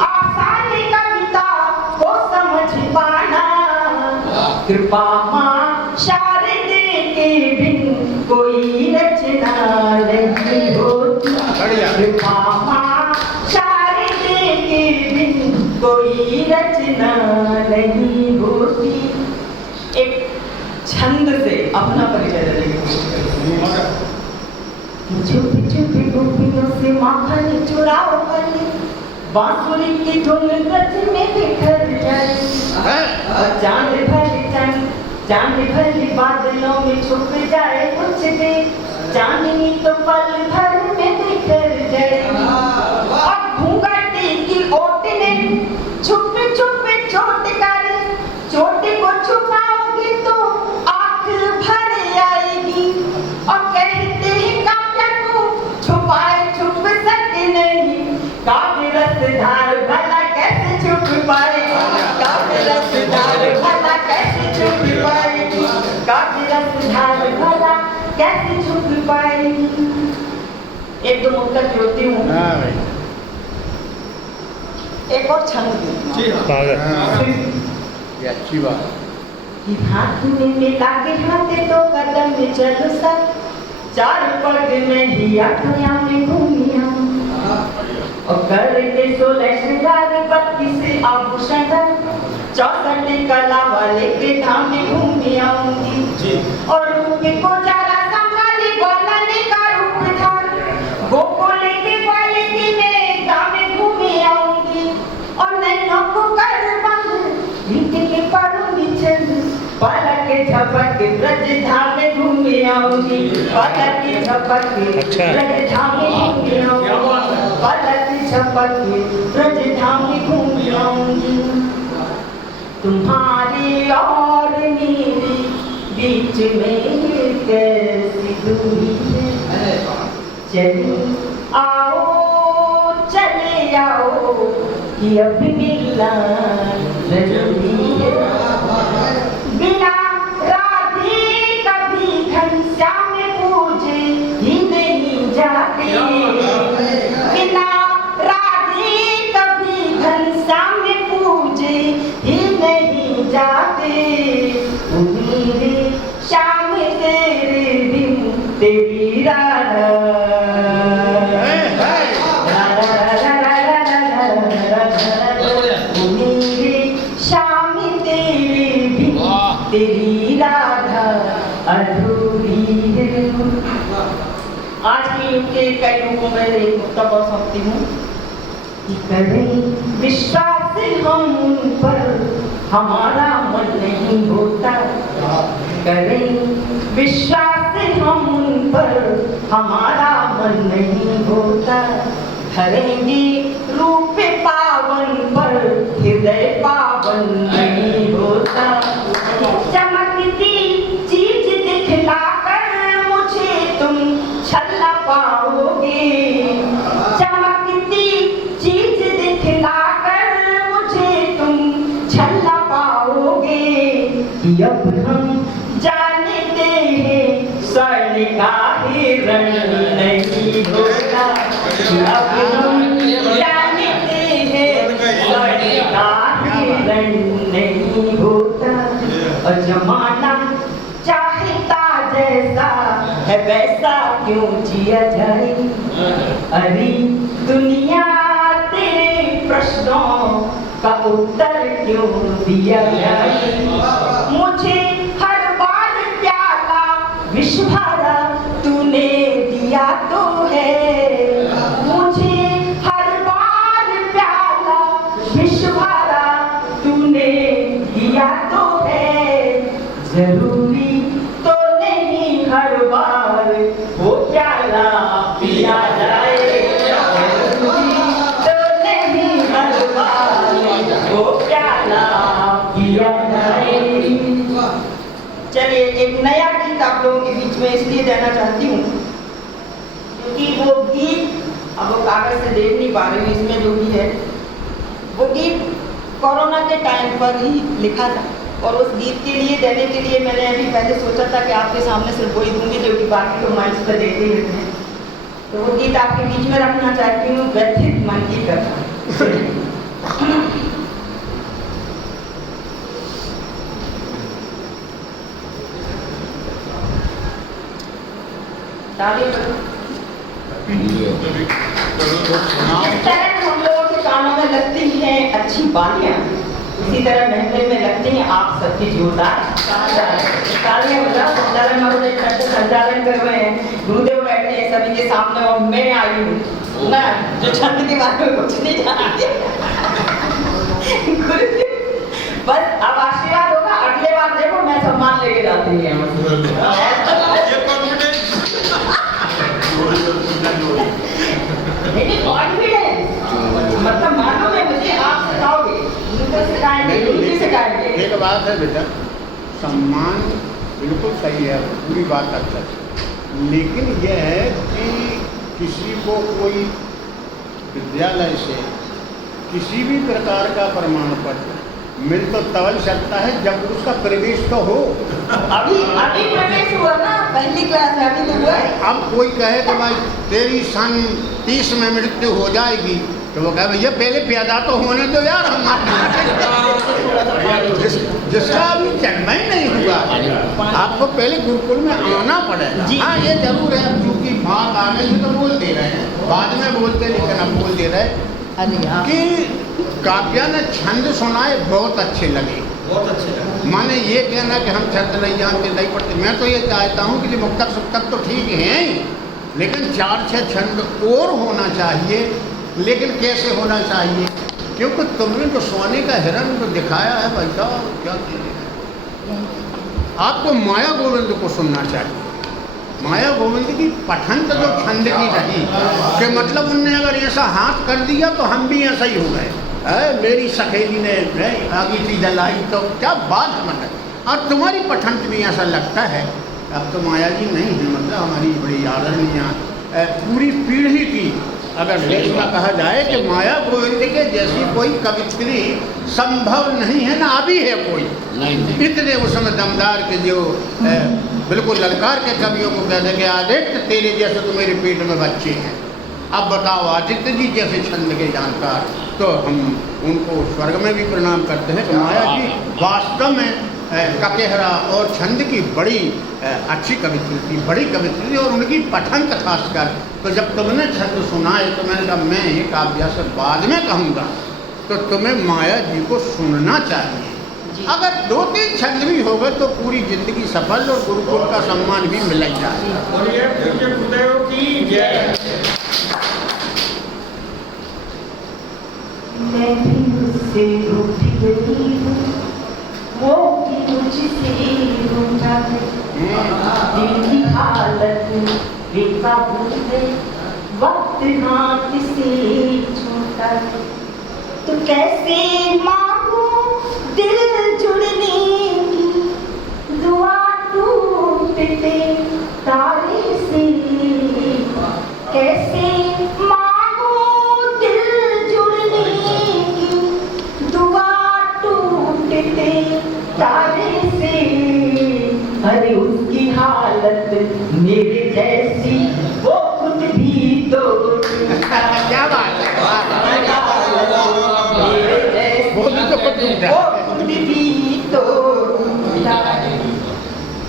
आसान कविता को समझ पाना, कृपा माँ शारदे के बिन कोई रचना नहीं होती, कृपा माँ शारदे के बिन कोई रचना नहीं होती। एक छंद से अपना परिचय देने की कोशिश करेंगे। छुपी छुपी गोपियों से माखन चुराओ पहले, बांसुरी की धुन गज में बिखर जाए, और चांद भली बादलों में छुप जाए कुछ देर, चांदनी तो पल भर में बिखर जाए। अब घूंघटी की ओट ने छुप छुप चोट कर, चोट को छुपाओगे तो आंख भर आएगी, और कहते हैं काव्य को छुपाए छुप सके नहीं, काव्य रसधार भला कैसे छुप पाएगी, काव्य रसधार भला कैसे छुप पाएगी, काव्य रसधार भला कैसे छुप पाएगी। एक दो मुक्ता जोड़ती हूँ, एक और छंद ये अच्छी बात कि हाथ में मिला के हाथे तो कदम में चलो सब, चार पग में ही आठिया में घूमिया, और करके 16 श्रृंगार 32 आभूषण, 64 कला वाले के धाम में घूम आऊंगी, और रूप को जरा संभाली वर्णन का रूप था, गोकुल के बालिकी में गाँव में घूम आऊंगी, और नैनों को कर बंद रीति के परूंगी चंद, पलक झपक ब्रज धाम में घूम आऊंगी, पलक झपक ब्रज धाम में घूम आऊंगी, पलक झपक ब्रज धाम में घूम आऊंगी। तुम्हारी और मेरी बीच में कैसी दूरी है, चली आओ चले आओ कि अब मिलना जरूरी है, बिना राधे कभी घनश्याम पूजे ही नहीं जाते, बिना राधे कभी घनश्याम पूजे ही नहीं जाते, मेरे श्याम तेरे बिन तेरी राधा, तेरी राधा अधूरी है। आज की युग के कई रूपों में एक मुक्ता पढ़ सकती हूँ कि करें विश्वास हम उन पर हमारा मन नहीं होता, करें विश्वास हम उन पर हमारा मन नहीं होता, धरेंगे रूप पावन पर हृदय पावन नहीं होता, चमकती चीज दिखलाकर मुझे तुम छला पाओगे, चमकती चीज दिखलाकर मुझे तुम छला पाओगे, अब हम जानते हैं स्वर्ण का हिरण नहीं होता, अब हम जानते हैं स्वर्ण का हिरण नहीं होता, और जमाना चाहता जैसा है वैसा क्यों जिया जाए, अरे दुनिया तेरे प्रश्नों का उत्तर क्यों दिया जाए, मुझे हर बार प्याला विष भरा तूने दिया तो है, मुझे हर बार प्याला विष भरा तूने दिया तो है, जरूरी तो नहीं हर बार वो प्याला पिया जाए, जरूरी तो नहीं हर बार वो प्याला पिया जाए। चलिए एक नया गीत आप लोगों के बीच में इसलिए देना चाहती हूँ क्योंकि वो गीत अब वो कागज से देख नहीं पा रही हूँ, इसमें जो भी है वो गीत कोरोना के टाइम पर ही लिखा था, और उस गीत के लिए देने के लिए मैंने अभी पहले सोचा था कि आपके सामने सिर्फ वही दूंगी जो कि बाकी लोग माइंड पर देते ही रहते हैं, तो वो गीत आपके बीच में रखना चाहती हूँ, व्यथित मन की कथा। ताली बजाओ। इस तरह हम लोगों के कानों में लगती हैं अच्छी बालियां, इसी तरह महफिल में लगती हैं आप सबकी जोरदार तालियां बजाओ। संचालन महोदय घर से संचालन कर रहे हैं, गुरुदेव बैठे हैं सभी के सामने और मैं आई हूँ ना जो छंद के बारे में कुछ नहीं जानती। गुरुदेव बस अब आशीर्वाद होगा, अगले बार देखो मैं सम्मान लेके जाती कॉन्फिडेंस मतलब मानो मैं मुझे आप सिखाओगे, मुझे सिखाएंगे, मुझे सिखाएंगे। एक बात है बेटा, सम्मान बिल्कुल सही है, पूरी बात अच्छा है, लेकिन यह है कि किसी को कोई विद्यालय से किसी भी प्रकार का प्रमाण पत्र मिल तो तब सकता है जब उसका प्रवेश तो हो। अभी प्रवेश हुआ ना, पहली क्लास में अभी तो हुआ है। अब कोई कहे कि भाई तेरी सन 30 में मृत्यु हो जाएगी, तो वो कहे भैया पहले पैदा तो होने दो यार, हम जिसका अभी जन्म ही नहीं हुआ आपको पहले गुरुकुल में आना पड़ेगा। हाँ ये जरूर है, क्योंकि बात आ गई तो बोल दे रहे हैं, बाद में बोलते लेकिन अब बोल दे रहे कि काव्या ने छंद सुनाए बहुत अच्छे लगे, बहुत अच्छे लगे। माने ये कहना कि हम छंद नहीं जानते नहीं पढ़ते, मैं तो ये चाहता हूँ कि मुक्तक सुक्तक तो ठीक है ही, लेकिन 4-6 छंद और होना चाहिए। लेकिन कैसे होना चाहिए, क्योंकि तुमने जो सोने का हिरण जो दिखाया है भाई साहब, क्या कहते आपको माया गोविंद को सुनना चाहिए। माया गोविंद की पठंत जो छंद की रही कि मतलब उनने अगर ऐसा हाथ कर दिया तो हम भी ऐसा ही हो गए, मेरी सखेली ने आगे चीज जलाई तो क्या बात है, मतलब और तुम्हारी पठंत भी ऐसा लगता है। अब तो माया जी नहीं है, मतलब हमारी बड़ी आदरणीय पूरी पीढ़ी की अगर लेखना कहा जाए कि माया गोविंद के जैसी कोई कवित्री संभव नहीं है, ना अभी है कोई नहीं। इतने उस समय दमदार के जो बिल्कुल ललकार के कवियों को कहते कि आदित्य तेरे जैसे तो मेरे पेट में बच्चे हैं। अब बताओ आदित्य जी जैसे छंद के जानकार, तो हम उनको स्वर्ग में भी प्रणाम करते हैं। तो माया जी वास्तव में ककेहरा और छंद की बड़ी अच्छी कवित्री थी, बड़ी कवित्री थी, और उनकी पठंत खासकर। तो जब तुमने छंद सुनाए तो मैंने कहा मैं ये काव्या से बाद में कहूँगा, तो तुम्हें माया जी को सुनना चाहिए। अगर 2-3 छंद भी हो गए तो पूरी जिंदगी सफल और गुरुकुल का सम्मान भी मिल जाए। मैं भी उससे रूठ गई हूँ, वो भी मुझसे रूठा है, दिल की हालत बेकाबू है, वक्त हाथ से छूटा है, तो कैसे मांगू दिल जुड़ने की, दुआ टूटते तारे से, कैसे मांगू दिल जुड़ने की, दुआ टूटते तारे से। अरे उसकी हालत मेरे जैसी, वो खुद भी तो क्या बात है,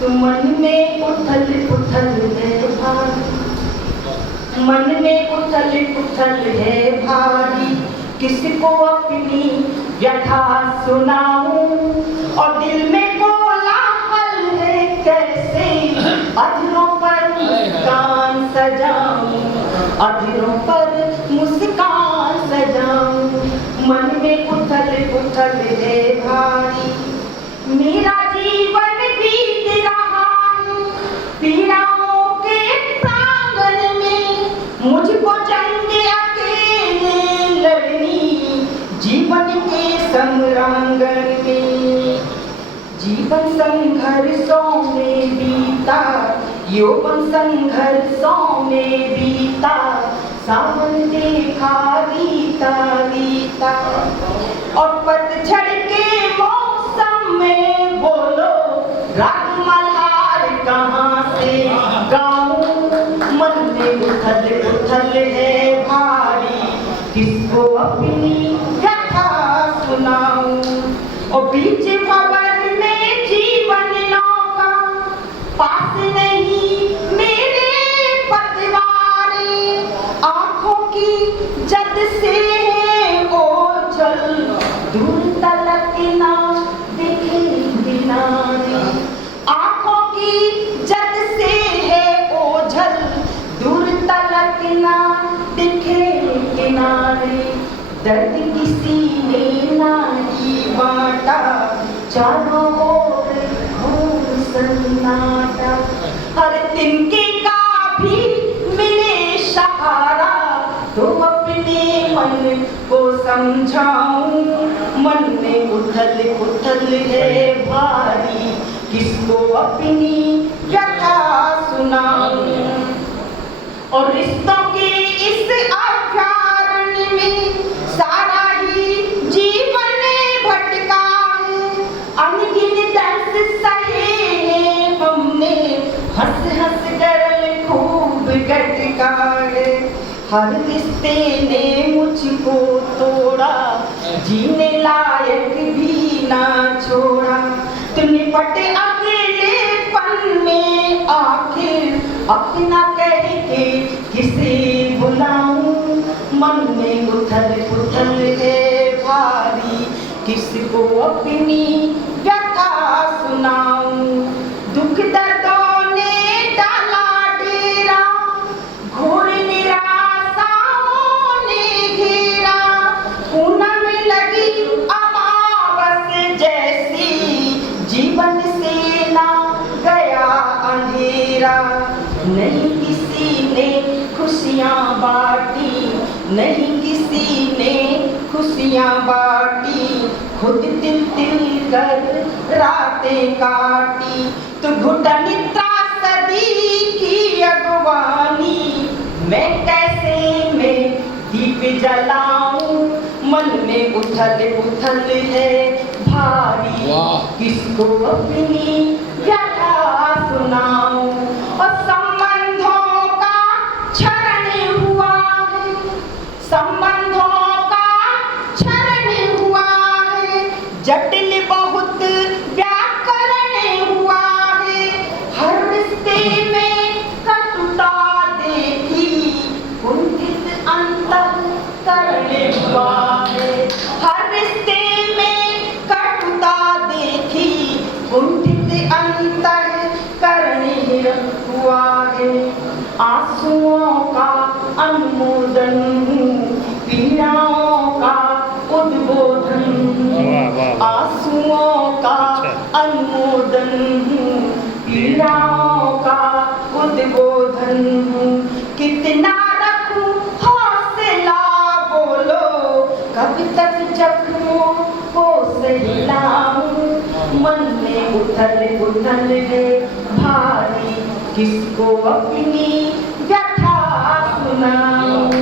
तो मन में उथल पुथल है भारी, मन में उथल पुथल है भारी, किसको अपनी व्यथा सुनाऊं, और दिल में कोलाहल है कैसे अधरों पर मुस्कान सजाऊं, अधरों पर मुस्कान सजाऊं। मन में उथल पुथल है भारी, मेरा जीवन बीत रहा है पीड़ाओं के प्रांगण में, मुझको जंग अकेले लड़नी जीवन के संग्रांगण में। जीवन संघर्षों में बीता, यौवन संघर्षों में बीता, सावन देखा रीता रीता, और पतझड़ के मौसम में बोलो राग मल्हार कहाँ से गाऊं, मन में उथल उथल है भारी, किसको अपनी व्यथा सुनाऊं, और बीच भंवर में जीवन नौका, पास नहीं मेरे दर्द किसी ने नहीं बांटा, चारों ओर घोर सन्नाटा। हर तिनके का भी मिले सहारा, तो अपने मन को समझाऊं। मन में उथल पुथल है भारी, किसको अपनी व्यथा सुनाऊं। और रिश्तों के इस अभ्यारण्य में सारा ही जीवन भटका है। अनगिन दर्द सहे हमने, हंस हंस कर खूब गटका है। हर रिश्ते ने मुझको तोड़ा, जीने लायक भी ना छोड़ा। तुमने पटे अकेले पन में आखिर, अपना कह के किसे बुलाऊं। मन में उथल पुथल है भारी, किसको अपनी व्यथा सुनाऊं। दुख दर्दों ने डाला डेरा, घोर निराशाओं ने घेरा। पूनम लगी अमावस जैसी, जीवन से ना गया अंधेरा। नहीं किसी ने खुशियाँ बांटी, नहीं किसी ने खुशियाँ बांटी। खुद तिल तिल कर रातें काटी, तो घुटन त्रासदी की अगवानी। मैं कैसे मैं दीप जलाऊं, मन में उथल पुथल है भारी, किसको अपनी व्यथा सुनाऊं। और संबंधों का क्षरण हुआ है, संबंधों का क्षरण हुआ है। जटिल बहुत व्याकरण हुआ है। हर रिश्ते में कटुता देखी, कुंठित अंतःकरण हुआ है। हर रिश्ते में कटुता देखी, कुंठित अंतःकरण हुआ है। आंसुओं का अनुमोदन हूँ, पीड़ाओं का उद्बोधन हूँ। आंसुओं का अनुमोदन हूँ, पीड़ाओं का उद्बोधन हूँ। कितना रखूं हौसला बोलो, कब तक जख्मों को सहलाऊं। मन में उथल पुथल है भारी, किसको अपनी व्यथा सुनाऊं।